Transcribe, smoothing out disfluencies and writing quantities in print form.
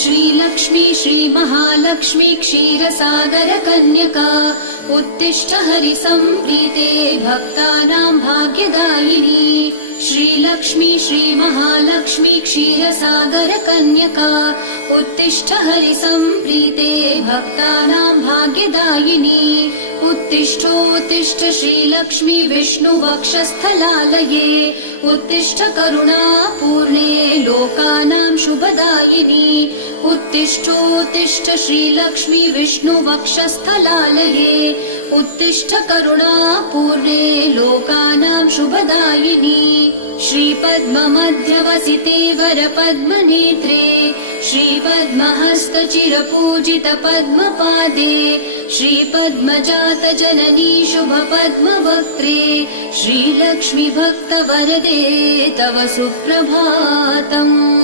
श्रीलक्ष्मी श्रीमहालक्ष्मी क्षीरसागरकन्यका उत्तिष्ठ हरिसम्प्रीते भक्तानां भाग्यदायिनी। श्रीलक्ष्मी श्रीमहालक्ष्मी क्षीरसागरकन्यका उत्तिष्ठ हरिसम्प्रीते भक्तानां भाग्यदायिनी। उत्तिष्ठोत्तिष्ठ श्रीलक्ष्मी विष्णुवक्षस्थलालये उत्तिष्ठ करुणापूर्णे लोकानां शुभदायिनी। उत्तिष्ठोत्तिष्ठ श्रीलक्ष्मी विष्णुवक्षस्थलालये उत्तिष्ठ करुणापूर्णे लोकानां शुभदायिनी। श्रीपद्ममध्यवसिते वरपद्मनेत्रे श्रीपद्महस्तचिरपूजितपद्मपादे श्रीपद्मजातजननी शुभपद्मवक्त्रे श्रीलक्ष्मी भक्तवरदे तव सुप्रभातम्।